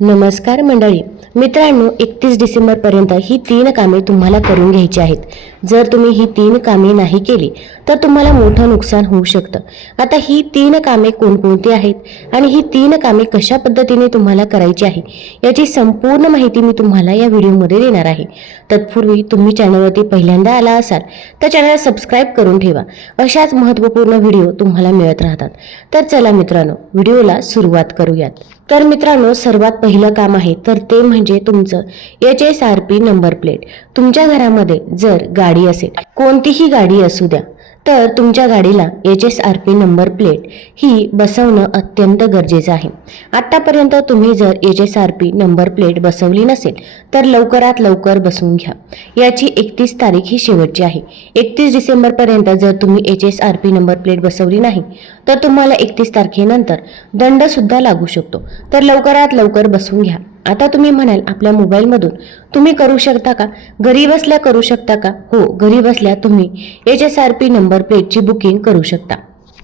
नमस्कार मंडळी. मित्रांनो एकतीस डिसेंबरपर्यंत ही तीन कामे तुम्हाला करून घ्यायची आहेत. जर तुम्ही ही तीन कामे नाही केली तर तुम्हाला मोठं नुकसान होऊ शकतं. आता ही तीन कामे कोणकोणती आहेत आणि ही तीन कामे कशा पद्धतीने तुम्हाला करायची आहे याची संपूर्ण माहिती मी तुम्हाला या व्हिडिओमध्ये देणार आहे. तत्पूर्वी तुम्ही चॅनलवरती पहिल्यांदा आला असाल तर चॅनल सबस्क्राईब करून ठेवा. अशाच महत्त्वपूर्ण व्हिडिओ तुम्हाला मिळत राहतात. तर चला मित्रांनो व्हिडिओला सुरुवात करूयात. तर मित्रांनो सर्वात पहिलं काम आहे तर ते म्हणजे तुमचं H S R P number plate. तुमच्या घरामध्ये जर गाडी असेल कोणतीही गाडी असू द्या तर तुमच्या गाडीला H S R P number plate ही बसवणं अत्यंत गरजेचं आहे. आत्तापर्यंत तुम्ही जर H S R P number plate बसवली नसेल तर लवकरात लवकर बसवून घ्या. याची एकतीस तारीख ही शेवटची आहे. एकतीस डिसेंबरपर्यंत जर तुम्ही H S R P number plate बसवली नाही तर तुम्हाला एकतीस तारखेनंतर दंडसुद्धा लागू शकतो. तर लवकरात लवकर बसवून घ्या. आता तुम्ही म्हणाल आपल्या मोबाईलमधून. तुम्ही करू शकता का? घरी बसल्या करू शकता का? हो घरी बसल्या तुम्ही. H S R P number प्लेटची बुकिंग करू शकता.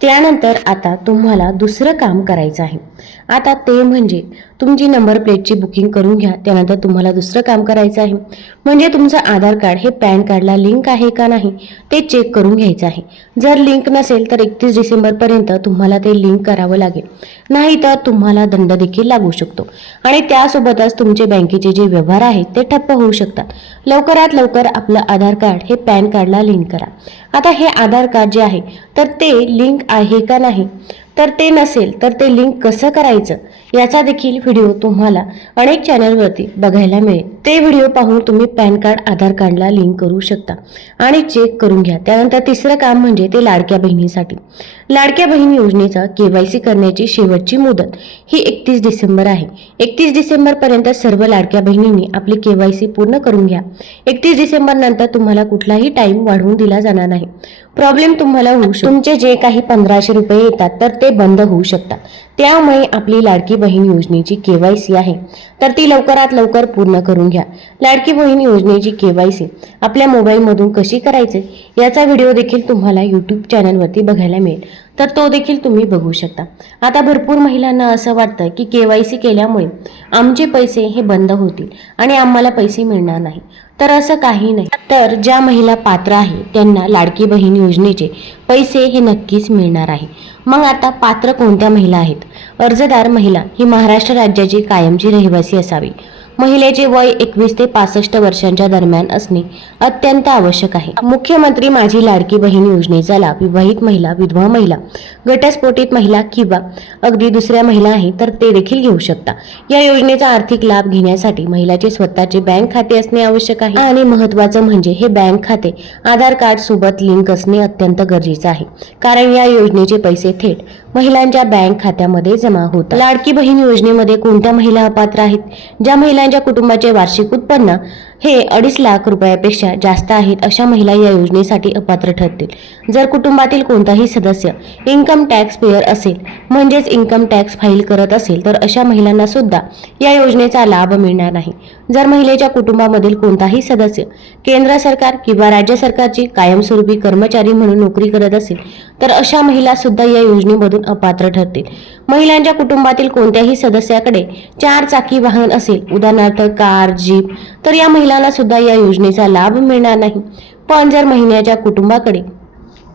त्यानंतर आता तुम्हाला दुसरं काम करायचं आहे. आता ते म्हणजे तुमची नंबर प्लेटची बुकिंग करून घ्या त्यानंतर तुम्हाला दुसरं काम करायचं आहे. म्हणजे तुमचं आधार कार्ड हे पॅन कार्डला लिंक आहे का नाही ते चेक करून घ्यायचं आहे. जर लिंक नसेल तर एकतीस डिसेंबरपर्यंत तुम्हाला ते लिंक करावं लागेल. नाही तर तुम्हाला दंड देखील लागू शकतो. आणि त्यासोबतच तुमचे बँकेचे जे व्यवहार आहेत ते ठप्प होऊ शकतात. लवकरात लवकर आपलं आधार कार्ड हे पॅन कार्डला लिंक करा. आता हे आधार कार्ड जे आहे तर ते लिंक आहे का नाही? तर ते नसेल तर ते लिंक कसं करायचं? याचा देखील व्हिडिओ तुम्हाला अनेक चॅनलवरती बघायला मिळेल. ते व्हिडिओ पाहून तुम्ही पॅन कार्ड आधार कार्डला लिंक करू शकता आणि चेक करून घ्या. त्यानंतर तिसरं काम म्हणजे ते लाडक्या बहिणीसाठी. लाडक्या बहीण योजनेचा केवायसी करण्याची शेवटची मुदत ही एकतीस डिसेंबर आहे. एकतीस डिसेंबरपर्यंत सर्व लाडक्या बहिणींनी आपली केवायसी पूर्ण करून घ्या. एकतीस डिसेंबर नंतर तुम्हाला कुठलाही टाइम वाढवून दिला जाणार नाही. प्रॉब्लेम तुम्हाला होऊ शकतो. तुमचे जे काही पंधराशे रुपये येतात तर ते बंद होऊ शकतात. त्यामुळे आपली लाडकी बहीण योजनेची केवायसी आहे. तर ती लवकरात लवकर पूर्ण करून घ्या. लाडकी बहीण योजनेची केवायसी आपल्या मोबाईलमधून कशी करायचे? याचा व्हिडिओ देखील तुम्हाला यूट्यूब चॅनलवरती बघायला मिळेल. तर तो देखील तुम्ही बघू शकता. आता भरपूर महिलांना असं वाटतं की केवायसी केल्यामुळे आमचे पैसे हे बंद होतील आणि आम्हाला पैसे मिळणार नाही. तर असं काही नाही. तर ज्या महिला पात्र आहे त्यांना लाडकी बहीण योजनेचे पैसे हे नक्कीच मिळणार आहे. मग आता पात्र कोणत्या महिला आहेत? अर्जदार महिला ही महाराष्ट्र राज्याची कायमची रहिवासी असावी. महिलेचे वय एकवीस ते पासष्ट वर्षांच्या दरम्यान असणे अत्यंत आवश्यक आहे. मुख्यमंत्री माझी लाडकी बहीण योजनेचा लाभ विवाहित महिला विधवा महिला गटस्फोटित महिला किंवा अगदी दुसऱ्या महिला आहे तर ते देखील घेऊ शकता. या योजनेचा आर्थिक लाभ घेण्यासाठी महिलाचे स्वतःचे बँक खाते असणे आवश्यक आहे. आणि महत्वाचं म्हणजे हे बँक खाते आधार कार्ड सोबत लिंक असणे अत्यंत गरजेचं आहे. कारण या योजनेचे पैसे थेट महिलांच्या बँक खात्यामध्ये जमा होतात. लाडकी बहीण योजनेमध्ये कोणत्या महिला अपात्र आहेत? ज्या महिला महिलांच्या कुटुंबाचे वार्षिक उत्पन्न हे अडीच लाख रुपयापेक्षा जास्त आहेत अशा महिला या योजनेसाठी अपात्र ठरतील. जर कुटुंबातील कोणताही सदस्य इन्कम टॅक्स पेअर असेल म्हणजेच इन्कम टॅक्स फाईल करत असेल तर अशा महिलांना सुद्धा या योजनेचा लाभ मिळणार नाही. जर महिलेच्या कुटुंबामधील कोणताही सदस्य केंद्र सरकार किंवा राज्य सरकारची कायमस्वरूपी कर्मचारी म्हणून नोकरी करत असेल तर अशा महिला सुद्धा या योजनेमधून अपात्र ठरतील. महिलांच्या कुटुंबातील कोणत्याही सदस्याकडे चार चाकी वाहन असेल उदाहरण उदाहरणार्थ कार जीप. तर या महिलांना सुद्धा या योजनेचा लाभ मिळणार नाही. पण जर महिन्याच्या कुटुंबाकडे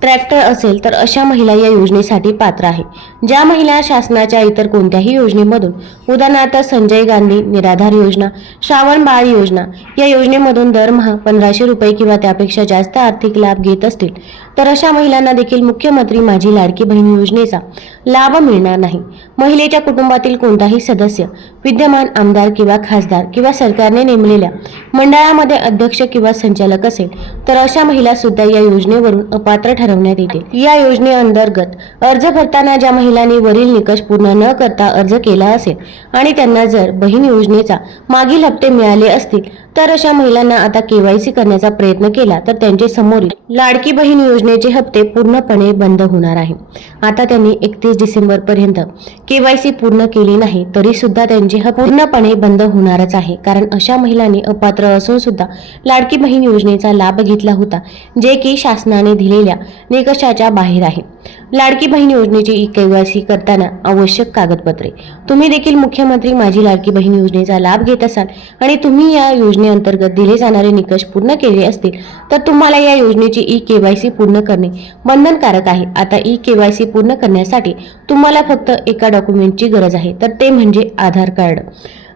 ट्रॅक्टर असेल तर अशा महिला या योजनेसाठी पात्र आहे. ज्या महिला शासनाच्या इतर कोणत्याही योजनेमधून उदाहरणार्थ संजय गांधी निराधार योजना श्रावण बाळ योजना या योजनेमधून दरमहा पंधराशे रुपये किंवा त्यापेक्षा जास्त आर्थिक लाभ घेत असतील तर अशा महिलांना देखील मुख्यमंत्री माझी लाडकी बहीण योजनेचा लाभ मिळणार नाही. महिलेच्या कुटुंबातील कोणताही सदस्य विद्यमान आमदार किंवा खासदार किंवा सरकारने नेमलेल्या मंडळामध्ये अध्यक्ष किंवा संचालक असेल तर अशा महिला सुद्धा या योजनेवरून अपात्र ठरवण्यात येतील. या योजनेअंतर्गत अर्ज भरताना ज्या महिलांनी वरील निकष पूर्ण न करता अर्ज केला असेल आणि त्यांना जर बहीण योजनेचा मागील हप्ते मिळाले असतील तर अशा महिलांना आता केवायसी करण्याचा प्रयत्न केला तर त्यांचे समोरील लाडकी बहीण योजनेचे हप्ते पूर्णपणे बंद होणार आहे. आता त्यांनी एकतीस डिसेंबर पर्यंत केवायसी पूर्ण केली नाही तरी सुद्धा त्यांचे हप्ते पूर्णपणे बंद होणारच आहे. कारण अशा महिलांनी अपात्र असून सुद्धा लाडकी बहीण योजनेचा लाभ घेतला होता जे की शासनाने दिलेल्या निकषाच्या बाहेर आहे. लाडकी बहीण योजनेची केवायसी करताना आवश्यक कागदपत्रे. तुम्ही देखील मुख्यमंत्री माझी लाडकी बहीण योजनेचा लाभ घेत असाल आणि तुम्ही या योजनेअंतर्गत दिले जाणारे निकष पूर्ण केले असतील तर तुम्हाला या योजनेची ई केवायसी पूर्ण करणे बंधनकारक आहे. आता ई केवायसी पूर्ण करण्यासाठी तुम्हाला फक्त एका डॉक्युमेंटची गरज आहे तर ते म्हणजे आधार कार्ड.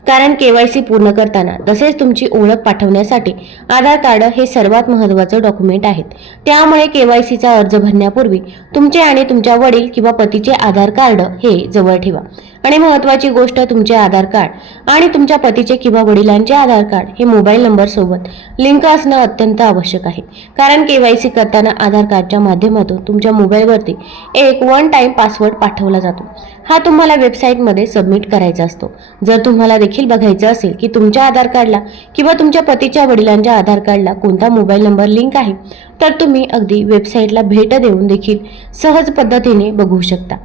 कारण केवायसी पूर्ण करताना तसेच तुमची ओळख पाठवण्यासाठी आधार कार्ड हे सर्वात महत्त्वाचं डॉक्युमेंट आहेत त्यामुळे केवायसीचा अर्ज भरण्यापूर्वी तुमचे आणि तुमच्या वडील किंवा पतीचे आधार कार्ड हे जवळ ठेवा. आणि महत्त्वाची गोष्ट तुमचे आधार कार्ड आणि तुमच्या पतीचे किंवा वडिलांचे आधार कार्ड हे मोबाईल नंबर सोबत लिंक असणं अत्यंत आवश्यक आहे. कारण केवायसी करताना आधार कार्डच्या माध्यमातून तुमच्या मोबाईलवरती एक वन टाइम पासवर्ड पाठवला जातो. हा तुम्हाला वेबसाईटमध्ये सबमिट करायचा असतो. जर तुम्हाला देखील बघायचं असेल की तुमच्या आधार कार्डला किंवा तुमच्या पतीच्या वडिलांच्या आधार कार्डला कोणता मोबाईल नंबर लिंक आहे तर तुम्ही अगदी वेबसाईटला भेट देऊन देखील सहज पद्धतीने बघू शकता.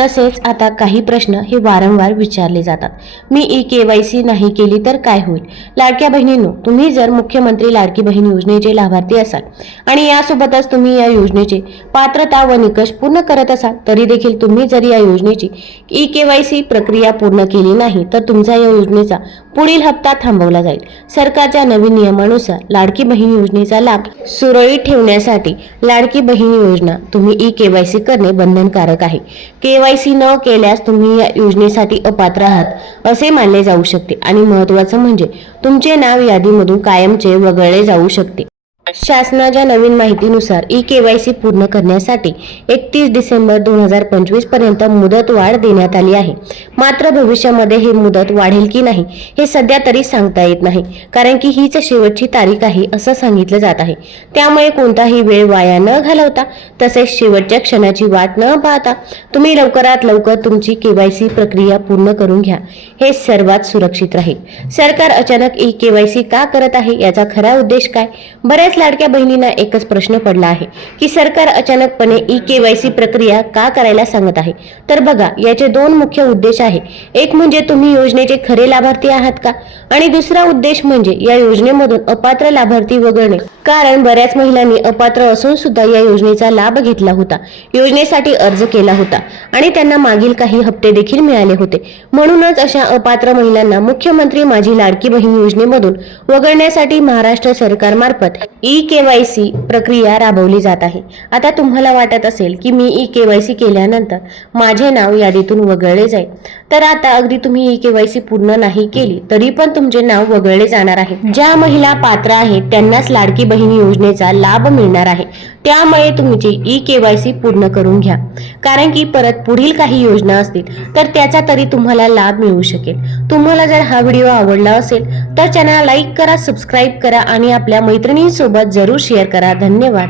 तसेच आता काही प्रश्न हे वारंवार विचारले जातात. मी ई के वाय सी नाही केली तर काय होईल? लाडक्या बहिणींनो तुम्ही जर मुख्यमंत्री लाडकी बहीण योजनेचे लाभार्थी असाल आणि यासोबतच तुम्ही या योजनेचे पात्रता व निकष पूर्ण करत असाल तरी देखील तुम्ही जर या योजनेची ई के वाय सी प्रक्रिया पूर्ण केली नाही तर तुमचा या योजनेचा पुढील हप्ता थांबवला जाईल. सरकारच्या नवीन नियमानुसार लाडकी बहीण योजनेचा लाभ सुरळीत ठेवण्यासाठी लाडकी बहीण योजना तुम्ही ई केवायसी करणे बंधनकारक आहे. केवायसी न केल्यास तुम्ही या योजनेसाठी अपात्र आहात असे मानले जाऊ शकते. आणि महत्त्वाचं म्हणजे तुमचे नाव यादीमधून कायमचे वगळले जाऊ शकते. शासनाच्या नवीन माहितीनुसार ई केवायसी पूर्ण करण्यासाठी एकतीस डिसेंबर दोन हजार पंचवीसपर्यंत मुदत वाढ देण्यात आली आहे. मात्र भविष्यामध्ये ही मुदत वाढेल की नाही हे सध्या तरी सांगता येत नाही कारण की हीच शेवटची तारीख आहे असं सांगितलं जात आहे. त्यामुळे कोणताही वेळ वाया न घालवता तसेच शेवटच्या क्षणाची वाट न पाहता तुम्ही लवकरात लवकर तुमची केवायसी प्रक्रिया पूर्ण करून घ्या. हे सर्वात सुरक्षित राहील. सरकार अचानक ई केवायसी का करत आहे याचा खरा उद्देश काय? बऱ्याच लाडक्या बहिणींना एकच प्रश्न पडला आहे की सरकार अचानकपणे ई केवायसी प्रक्रिया का करायला सांगत आहे? तर बघा याचे दोन मुख्य उद्देश आहे. एक म्हणजे तुम्ही योजनेचे खरे लाभार्थी आहात का? आणि दुसरा उद्देश म्हणजे या योजनेमधून अपात्र लाभार्थी वगळणे. कारण बऱ्याच महिलांनी अपात्र असून सुद्धा या योजनेचा लाभ घेतला होता. योजनेसाठी अर्ज केला होता आणि त्यांना मागील काही हप्ते देखील मिळाले होते. म्हणूनच अशा अपात्र महिलांना मुख्यमंत्री माझी लाडकी बहीण योजनेमधून वगळण्यासाठी महाराष्ट्र सरकारमार्फत ई केवायसी प्रक्रिया राबवली जात आहे. आता तुम्हाला वाटत असेल की मी ई केवायसी केल्यानंतर माझे नाव यादीतून वगळले जाईल. तर आता अगदी तुम्ही ई केवायसी पूर्ण नाही केली तरी पण तुमचे नाव वगळले जाणार आहे. ज्या महिला पात्र आहेत त्यांनाच लाडकी बहीण योजनेचा लाभ मिळणार आहे. त्यामुळे तुमची ई केवायसी पूर्ण करून घ्या. कारण की परत पुढील काही योजना असतील तर त्याचा तरी तुम्हाला लाभ मिळू शकेल. तुम्हाला जर हा व्हिडिओ आवडला असेल तर चॅनल लाईक करा सबस्क्राईब करा आणि आपल्या मैत्रिणींसोबत जरूर शेअर करा. धन्यवाद.